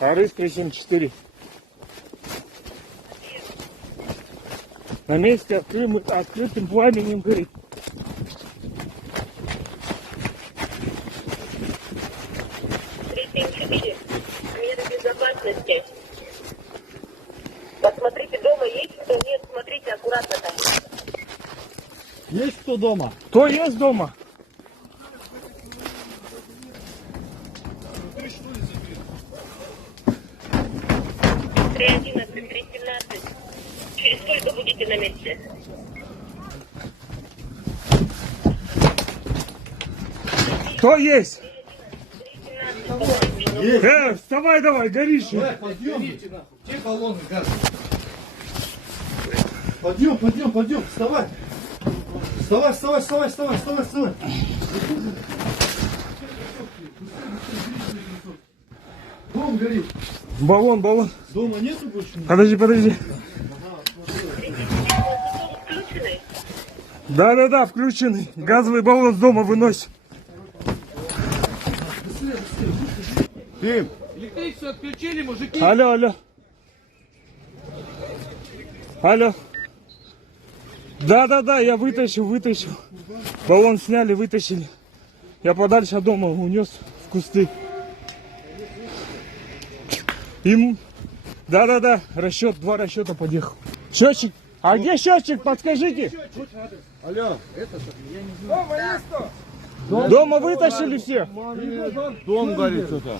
Арыс 374. На месте открытым пламенем горит. Меры безопасности. Посмотрите, дома есть кто? Нет, смотрите аккуратно там. Есть кто дома? Кто есть дома? Три 11, 3 17. Через сколько будете на месте? Кто есть? Есть. Вставай давай, горишь. Подъем. Где баллоны газ? Подъем, вставай. Вставай. Дом горит. Баллон. Дома нету больше? Подожди. Включены? Да, включенный. Газовый баллон с дома выносит. Тим. Электричество отключили, мужики. Алло. Да, я вытащил. Баллон сняли, вытащили. Я подальше от дома унес в кусты. Им... Да, расчет, 2 расчета подъехал. Счетчик. А где счетчик? Подскажите. Алло. Дома вытащили все. Дом горит что-то.